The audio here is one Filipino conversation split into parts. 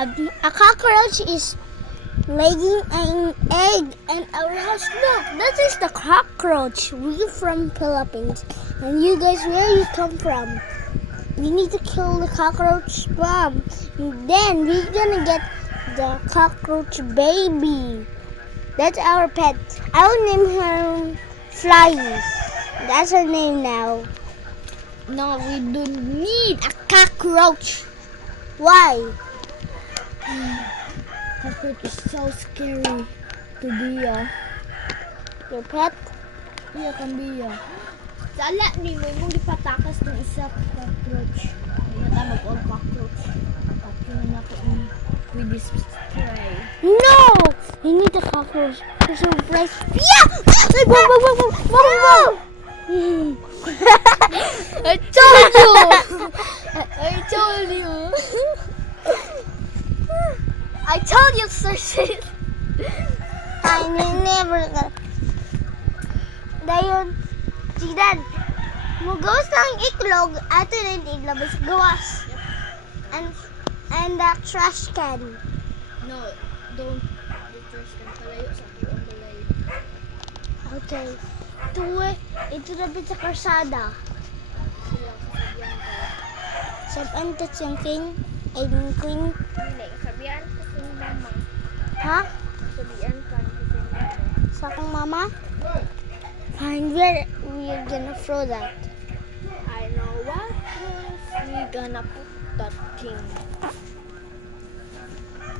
A cockroach is laying an egg in our house. Look, that is the cockroach. We're from Philippines. And you guys, where you come from? We need to kill the cockroach bomb. Then we're gonna get the cockroach baby. That's our pet. I'll name her Fly. That's her name now. No, we don't need a cockroach. Why? Cockroach is so scary to be your pet. Iya kan biya. Sala ni mo imong gipatakas ng isa ka cockroach. Ay ta mag-all cockroach. Pati na ko with this spray. No! We need a cockroach to surprise. Yeah! Ay, wag! I told you. I told you. I told you, sir. I never. Dayon, Jidan, mugawas ng iklog, ato rin ilabas gawas. And the trash can. No, don't. The trash can palayo sa akin on the way. Okay. Ito na sa karsada. Sila kasabihan ko. Sabihan tat yung king, ay yung queen. Hindi, kasabihan ko sa mama. Ha? Kasabihan ka na sa mama. Sa akong mama? Fine, we're gonna throw that. I know what we gonna put that thing.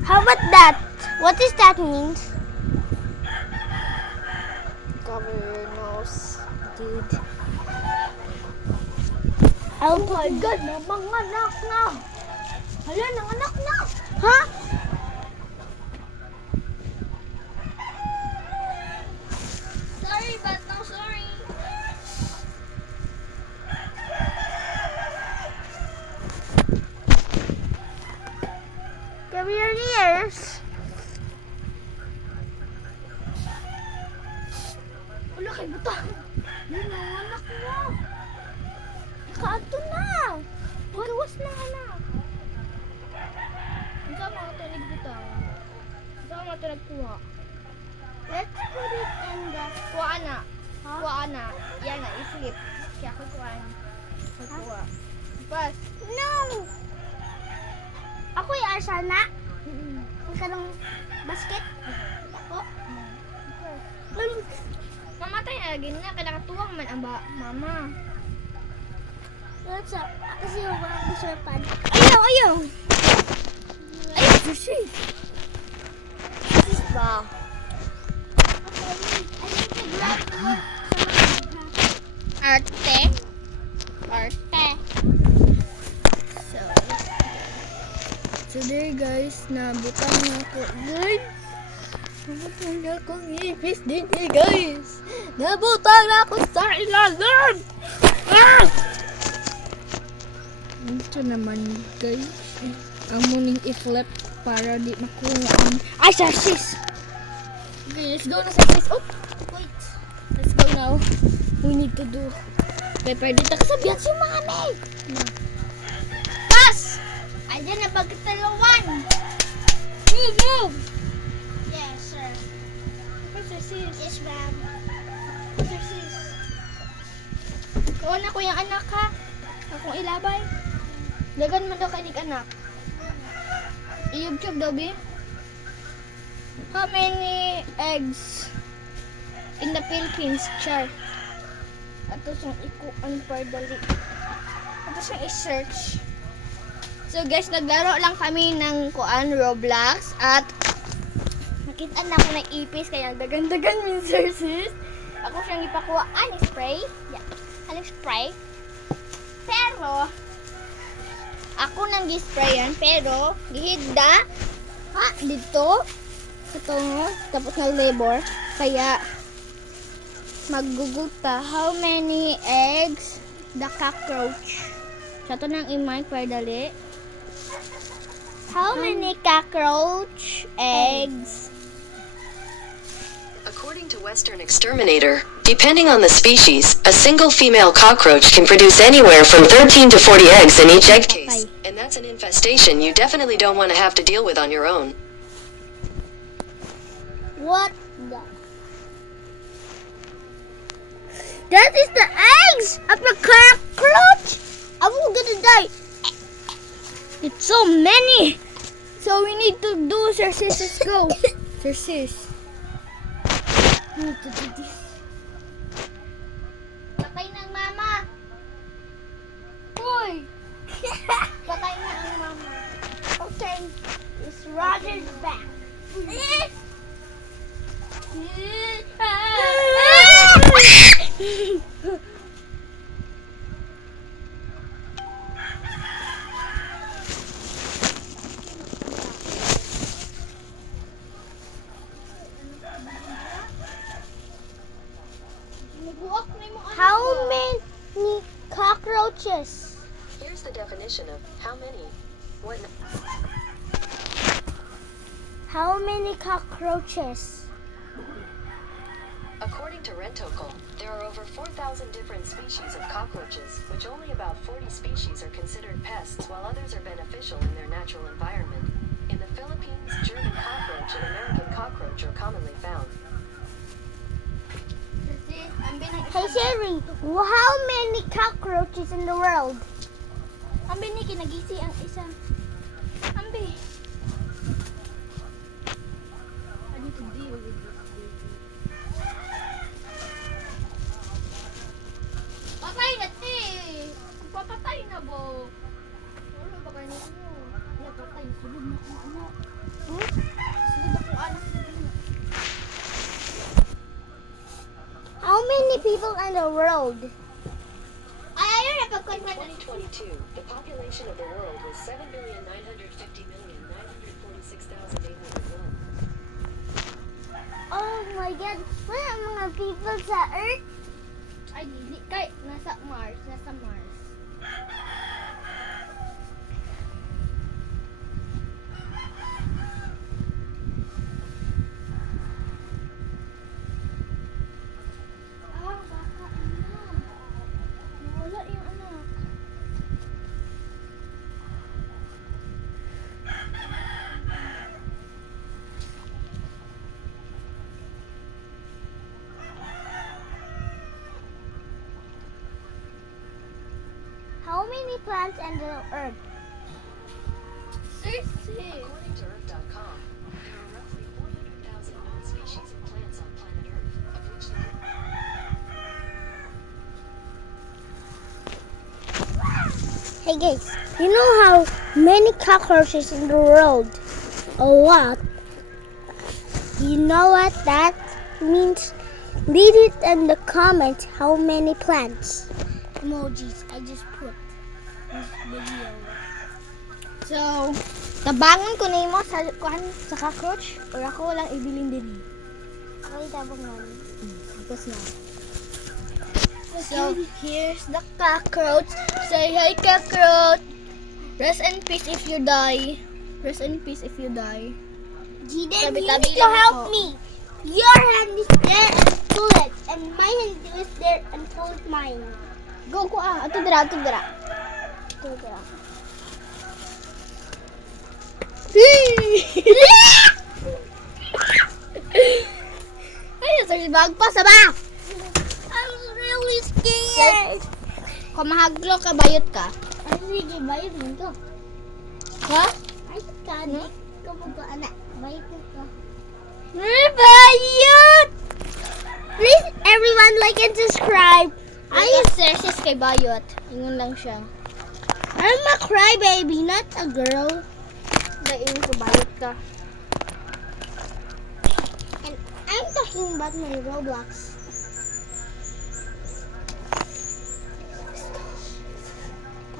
How about that? What does that mean? Cover your nose, dude. Oh my God, nanganak na! Hala, nanganak na! Ha? Sorry, but no sorry. Cover your ears. Wala kay butang. Nanganak na! Ikaato na! Magawas na anak. Ang sama ka talig butang. Ang sama ka talig kuha. Let's put it in the... Kuha na. Kuha na. Yan na, i-flip. Kaya ko kuha. Kuha. Pas. No! Ako yung arsana. Ang kanong basket. Ako. Mamatay na lagi na. Kaya nakatuwang man ang mama. What's up? Kasi yung walang kusurpan. Ayaw! Ayaw, sushi! Sushi ba? Arte? Arte. So there guys, nabutang na ako guys. Nabutang na akong ipis din guys. Nabutang na ako sa ilalim. Ah! Ito naman guys. Ang muning i-flip para di makuha ang... Ay, sis! Okay, let's go na sis. Oh! Wait. Let's go now. We need to do... Okay, pwede ta kasabihan si mami! No. Pass! Ayan na pagkatalawan! Move! Yes, sir. What's your sis? Yes, ma'am. What's your sis? Kuha na ko yung anak ha. Akong ilabay. Dagan man daw kanig anak. I-YouTube daw, be? How many eggs in the Philippines, Char? Ato siyang ikuan par dali. Ato siyang i-search. So guys, naglaro lang kami ng kuan Roblox at nakita na ako ng ipis kaya dagan-dagan min sis. Ako siyang ipakuha ani spray. Yeah. Ano spray? Pero ako nang gi-sprayan pero gihigda dito ito tapos ng labor kaya magguguta how many eggs the cockroach sa ito nang imay para dali how many cockroach eggs According to Western Exterminator, depending on the species, a single female cockroach can produce anywhere from 13 to 40 eggs in each egg case. And that's an infestation you definitely don't want to have to deal with on your own. What the? That is the eggs of the cockroach? I'm gonna die. It's so many. So we need to do Sir Sis, go. Sir Sis. Patay na ang mama. Hoy. Patay na ang mama. Okay, it's Roger's back. How many cockroaches? Here's the definition of how many. What? How many cockroaches? According to Rentokil, there are over 4,000 different species of cockroaches, which only about 40 species are considered pests while others are beneficial in their natural environment. In the Philippines, German cockroach and American cockroach are commonly found. Hey Sherry, how many cockroaches in the world? Ambi ni kinagisi ang isa. Ambi. I need to deal with this baby. Patay na ti! Papatay na bo. Wala ba kayo mo? Wala patay. Sulod na kung ano. Sulod na kung anak. How many people in the world? In 2022, the population of the world was 7,950,946,801. Oh my God, wala ang mga people sa Earth? Ay, di kay nasa Mars, nasa Mars. Ah, baka ano. Nawala yung anak. How many plants in the Earth? Seriously. According to Earth.com, there are roughly 400,000 known species of plants on planet Earth, of which the Hey guys, you know how many cockroaches in the world? A lot. You know what that means? Leave it in the comments how many plants. Emojis, I just put this video. So, tabangan ko na mo sa kuan sa cockroach or ako lang ibilin din. Okay, tabang man. Tapos na. So, here's the cockroach. Say hi, cockroach. Rest in peace if you die. Rest in peace if you die. Gideon, you Tabi-tabi need to lang help ako. me. Your hand is there and pull it. And my hand is there and pull mine. Go ko ah. Ato dira, ato dira. Go, go. Ay, sorry, bag pa sa ba? I'm really scared. Kung mahaglo ka, bayot ka. Ay, sige, bayad mo to. Ha? Ay, kanik. Kapag ko, anak, bayad ko ka. Bayot! Please, everyone, like and subscribe. Ay, stress kay bayot. Ingon lang siya. I'm a crybaby, not a girl. Dahil ko bayot ka. And I'm talking about my Roblox.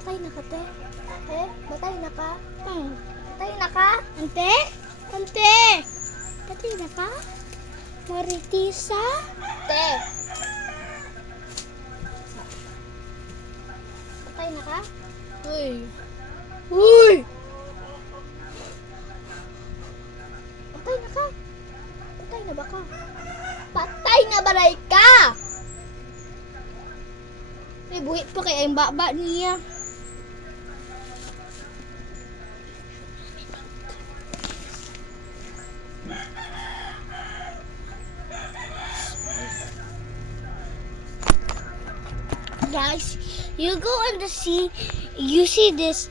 Patay na ka, te. Eh, patay na ka. Patay na ka. Ante? Ante? Patay na ka? Maritisa? Te. Patay na ka? Uy. Uy! Patay na ka. Patay na ba ka? baray ka! Ay, buhit pa kaya yung baba niya. Guys, you go in the sea, you see this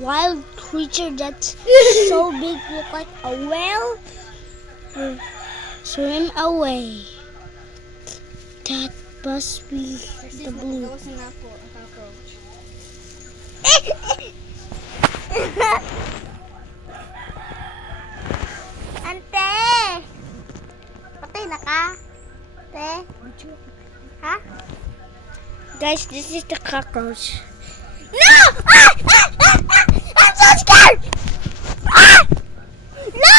wild creature that's so big, look like a whale. Swim away. That must be the blue. Gawasan na ako ang cockroach. Ante! Patay na ka? Ante? Ha? Guys, this is the cockroach. No! I'm so scared!